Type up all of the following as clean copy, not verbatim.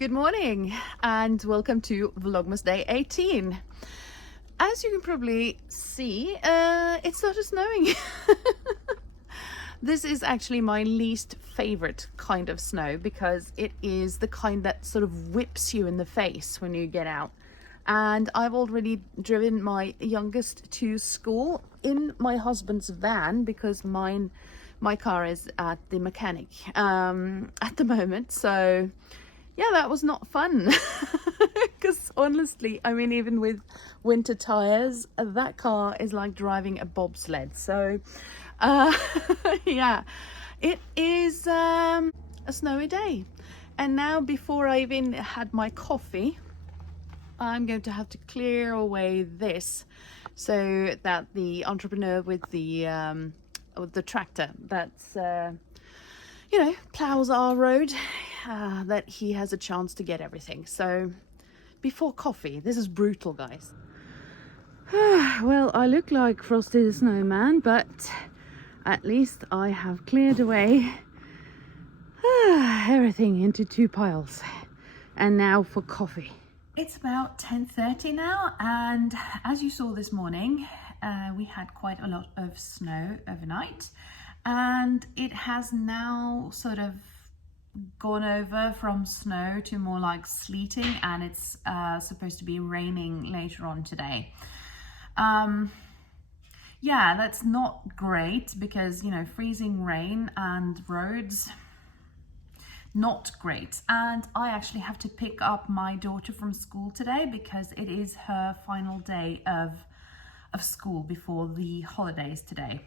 Good morning and welcome to Vlogmas day 18. As you can probably see, it started snowing. This is actually my least favorite kind of snow because it is the kind that sort of whips you in the face when you get out. And I've already driven my youngest to school in my husband's van because my car is at the mechanic at the moment. So yeah, that was not fun because honestly, I mean, even with winter tires, that car is like driving a bobsled. So yeah, it is a snowy day. And now, before I even had my coffee, I'm going to have to clear away this so that the entrepreneur with the tractor that's plows our road, that he has a chance to get everything. So before coffee, this is brutal, guys. Well, I look like Frosty the Snowman, but at least I have cleared away everything into two piles. And now for coffee. It's about 10:30 now, and as you saw this morning, we had quite a lot of snow overnight, and it has now sort of gone over from snow to more like sleeting, and it's supposed to be raining later on today. Yeah, that's not great because, you know, freezing rain and roads, not great. And I actually have to pick up my daughter from school today because it is her final day of school before the holidays today.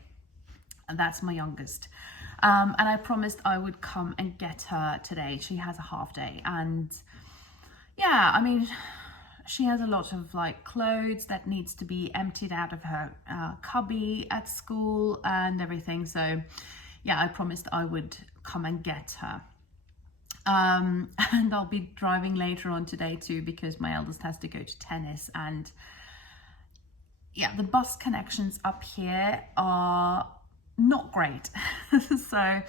And that's my youngest. And I promised I would come and get her today. She has a half day. And yeah, I mean, she has a lot of like clothes that needs to be emptied out of her cubby at school and everything. So yeah, I promised I would come and get her. And I'll be driving later on today too because my eldest has to go to tennis. And yeah, the bus connections up here are not great. So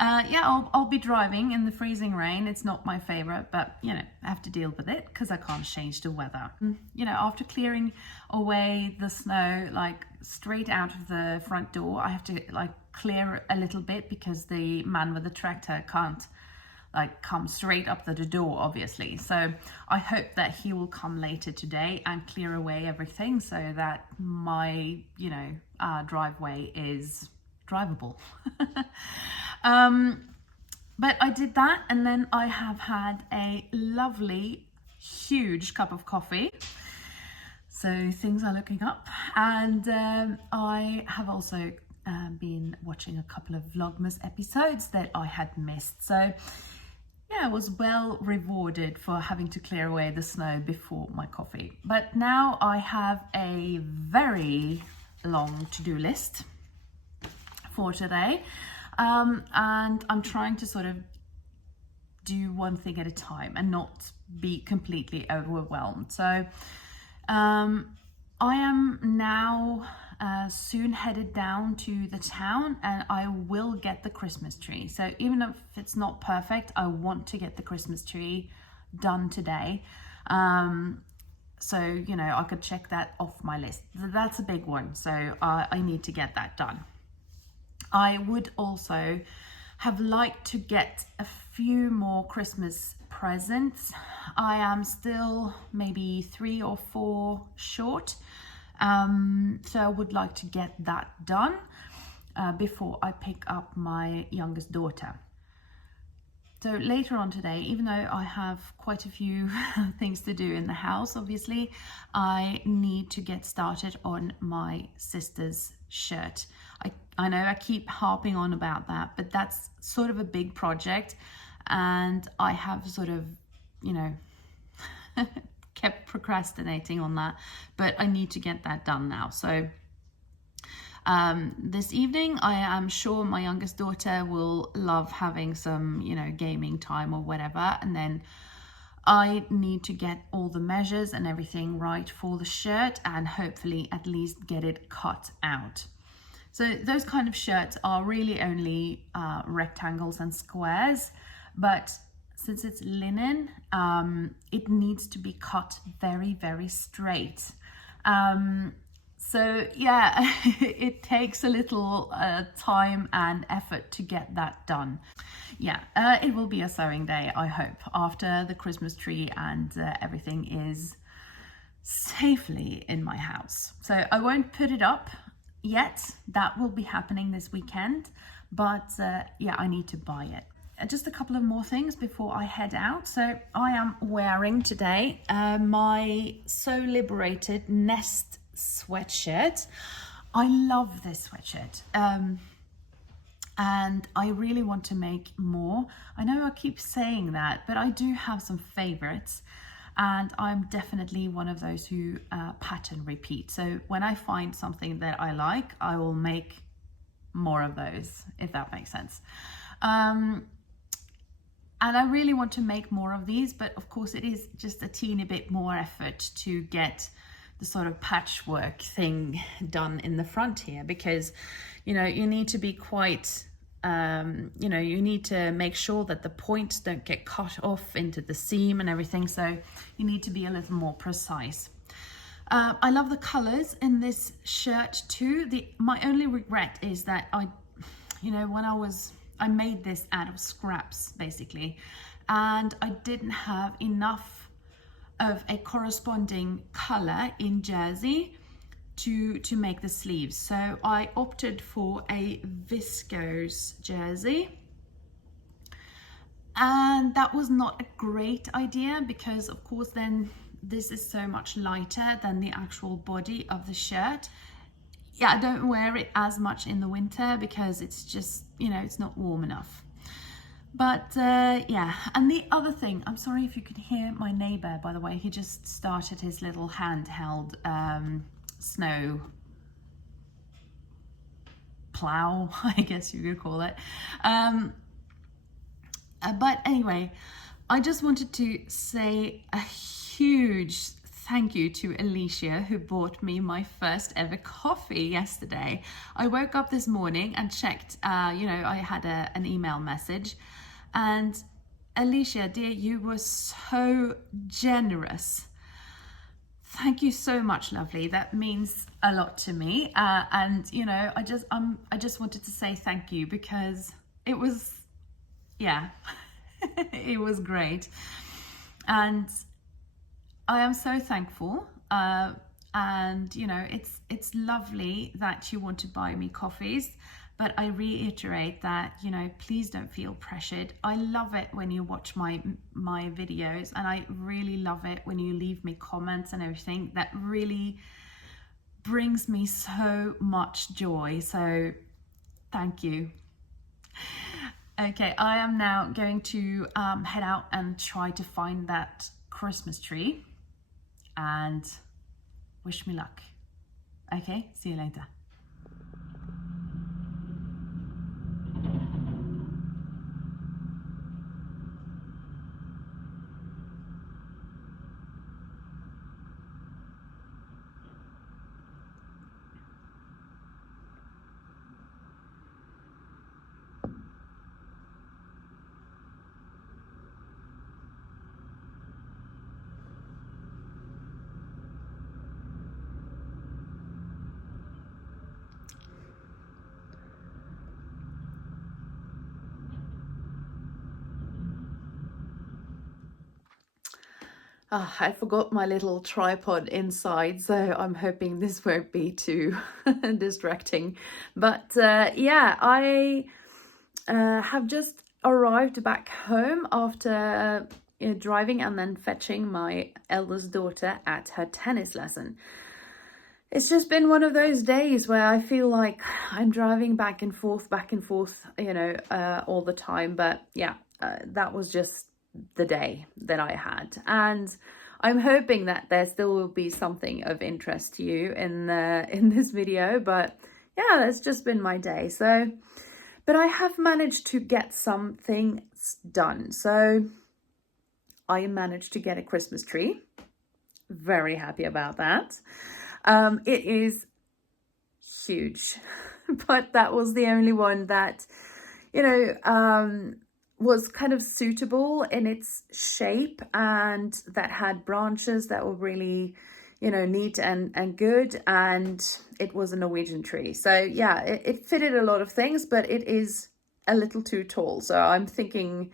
yeah, I'll be driving in the freezing rain. It's not my favorite, but you know, I have to deal with it because I can't change the weather. You know, after clearing away the snow like straight out of the front door, I have to like clear a little bit because the man with the tractor can't like come straight up the door, obviously. So I hope that he will come later today and clear away everything so that my, you know, driveway is drivable. But I did that, and then I have had a lovely, huge cup of coffee. So things are looking up, and I have also been watching a couple of Vlogmas episodes that I had missed. So yeah, I was well rewarded for having to clear away the snow before my coffee. But now I have a very long to-do list for today. And I'm trying to sort of do one thing at a time and not be completely overwhelmed. So I am now soon headed down to the town, and I will get the Christmas tree. So even if it's not perfect, I want to get the Christmas tree done today. So, you know, I could check that off my list. That's a big one. So I need to get that done. I would also have liked to get a few more Christmas presents. I am still maybe 3 or 4 short. So I would like to get that done before I pick up my youngest daughter. So later on today, even though I have quite a few things to do in the house, obviously, I need to get started on my sister's shirt. I know I keep harping on about that, but that's sort of a big project, and I have sort of, you know, kept procrastinating on that, but I need to get that done now. So this evening, I am sure my youngest daughter will love having some, you know, gaming time or whatever, and then I need to get all the measures and everything right for the shirt and hopefully at least get it cut out. So those kind of shirts are really only rectangles and squares, but since it's linen, it needs to be cut very, very straight. So yeah, it takes a little time and effort to get that done. Yeah, it will be a sewing day, I hope, after the Christmas tree and everything is safely in my house. So I won't put it up yet. That will be happening this weekend, but yeah, I need to buy it. Just a couple of more things before I head out. So I am wearing today my So Liberated Nest sweatshirt. I love this sweatshirt. And I really want to make more. I know I keep saying that, but I do have some favorites, and I'm definitely one of those who pattern repeat. So when I find something that I like, I will make more of those, if that makes sense. And I really want to make more of these, but of course it is just a teeny bit more effort to get the sort of patchwork thing done in the front here, because you know, you need to be quite you know, you need to make sure that the points don't get cut off into the seam and everything, so you need to be a little more precise. I love the colors in this shirt too. My only regret is that you know, when I made this out of scraps basically, and I didn't have enough of a corresponding color in jersey to make the sleeves. So I opted for a viscose jersey, and that was not a great idea because of course then this is so much lighter than the actual body of the shirt. Yeah, I don't wear it as much in the winter because it's just, you know, it's not warm enough. But yeah, and the other thing, I'm sorry if you could hear my neighbor, by the way, he just started his little handheld snow plow, I guess you could call it. But anyway, I just wanted to say a huge thank you to Alecia, who bought me my first ever coffee yesterday. I woke up this morning and checked, you know, I had an email message, and Alecia, dear, you were so generous. Thank you so much, lovely. That means a lot to me. And you know, I just wanted to say thank you because it was, yeah, it was great. And I am so thankful. And you know, it's lovely that you want to buy me coffees, but I reiterate that, you know, please don't feel pressured. I love it when you watch my videos, and I really love it when you leave me comments and everything. That really brings me so much joy. So thank you. Okay, I am now going to head out and try to find that Christmas tree, and wish me luck. Okay, see you later. Oh, I forgot my little tripod inside, so I'm hoping this won't be too distracting. But yeah, I have just arrived back home after driving and then fetching my eldest daughter at her tennis lesson. It's just been one of those days where I feel like I'm driving back and forth, you know, all the time. But yeah, that was just the day that I had, and I'm hoping that there still will be something of interest to you in this video. But yeah, that's just been my day. So, but I have managed to get some things done. So I managed to get a Christmas tree. Very happy about that. It is huge, but that was the only one that, you know, was kind of suitable in its shape, and that had branches that were really, you know, neat and good, and it was a Norwegian tree. So yeah, it fitted a lot of things, but it is a little too tall. So I'm thinking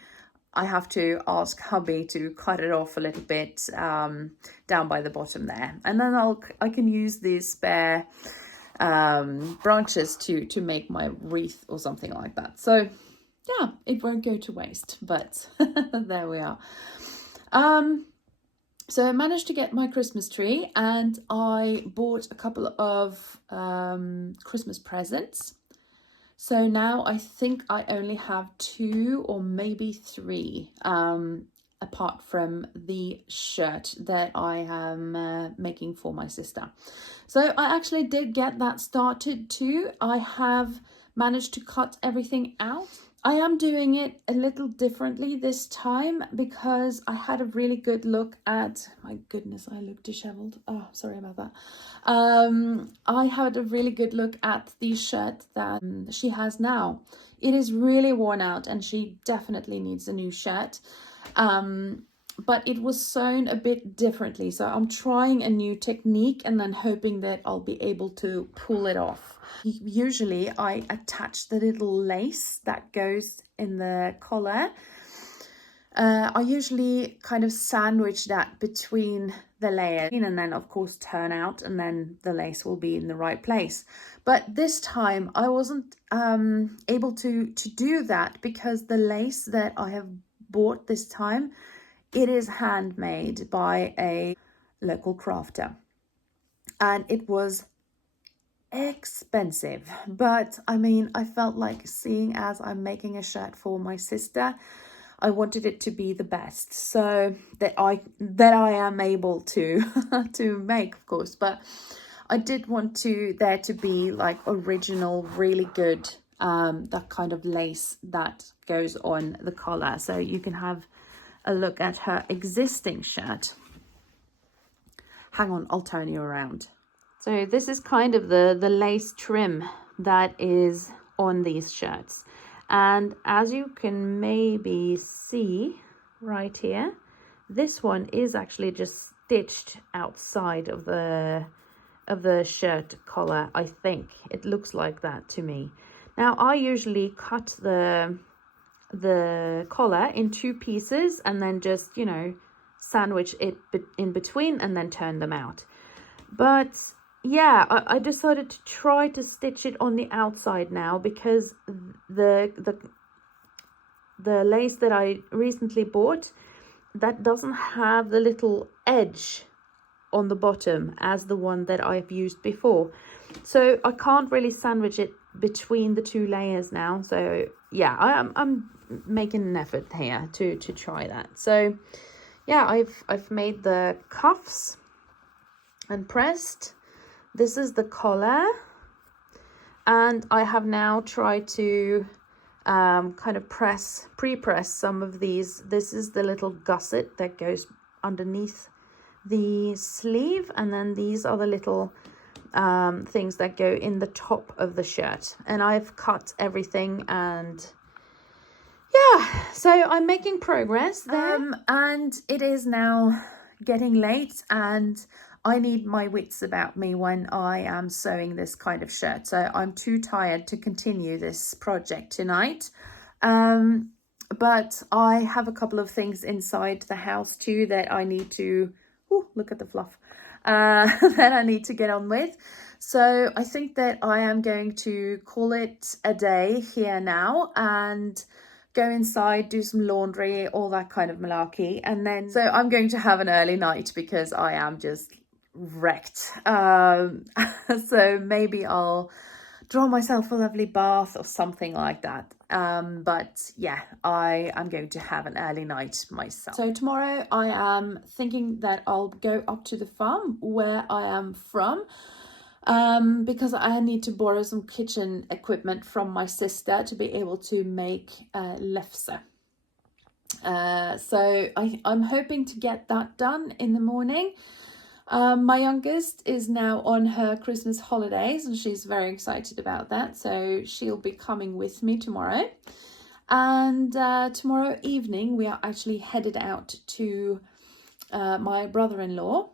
I have to ask hubby to cut it off a little bit down by the bottom there, and then I can use these spare branches to make my wreath or something like that. So yeah, it won't go to waste, but there we are. So I managed to get my Christmas tree, and I bought a couple of Christmas presents. So now I think I only have 2 or maybe 3, apart from the shirt that I am making for my sister. So I actually did get that started too. I have managed to cut everything out. I am doing it a little differently this time because I had a really good look at, my goodness, I look disheveled. Oh, sorry about that. I had a really good look at the shirt that she has now. It is really worn out and she definitely needs a new shirt. But it was sewn a bit differently. So I'm trying a new technique and then hoping that I'll be able to pull it off. Usually I attach the little lace that goes in the collar. I usually kind of sandwich that between the layers and then of course turn out, and then the lace will be in the right place. But this time I wasn't able to do that because the lace that I have bought this time, it is handmade by a local crafter, and it was expensive. But I mean, I felt like, seeing as I'm making a shirt for my sister, I wanted it to be the best, so that I am able to to make, of course. But I did want there to be like original, really good that kind of lace that goes on the collar. So you can have a look at her existing shirt. Hang on, I'll turn you around. So this is kind of the lace trim that is on these shirts. And as you can maybe see right here, this one is actually just stitched outside of the shirt collar. I think it looks like that to me. Now I usually cut the collar in 2 pieces and then just, you know, sandwich it in between and then turn them out. But yeah, I decided to try to stitch it on the outside now, because the lace that I recently bought, that doesn't have the little edge on the bottom as the one that I've used before. So I can't really sandwich it between the 2 layers now. So yeah, I'm making an effort here to try that. So yeah, I've made the cuffs and pressed. This is the collar, and I have now tried to kind of pre-press some of these. This is the little gusset that goes underneath the sleeve, and then these are the little things that go in the top of the shirt. And I've cut everything, and yeah, so I'm making progress there. And it is now getting late, and I need my wits about me when I am sewing this kind of shirt. So I'm too tired to continue this project tonight. But I have a couple of things inside the house too that I need to, look at the fluff, that I need to get on with. So I think that I am going to call it a day here now and go inside, do some laundry, all that kind of malarkey. And then, so I'm going to have an early night because I am just wrecked. So maybe I'll draw myself a lovely bath or something like that. But yeah, I am going to have an early night myself. So tomorrow I am thinking that I'll go up to the farm where I am from, because I need to borrow some kitchen equipment from my sister to be able to make lefse. So I'm hoping to get that done in the morning. My youngest is now on her Christmas holidays and she's very excited about that. So she'll be coming with me tomorrow. And tomorrow evening we are actually headed out to my brother-in-law,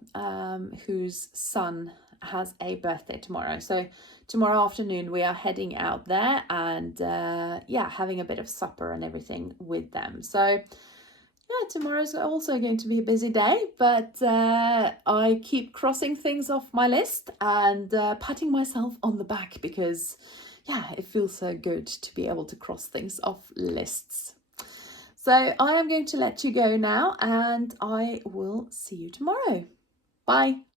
whose son has a birthday tomorrow. So tomorrow afternoon we are heading out there and yeah, having a bit of supper and everything with them. So yeah, tomorrow's also going to be a busy day, but I keep crossing things off my list and patting myself on the back because, yeah, it feels so good to be able to cross things off lists. So I am going to let you go now and I will see you tomorrow. Bye.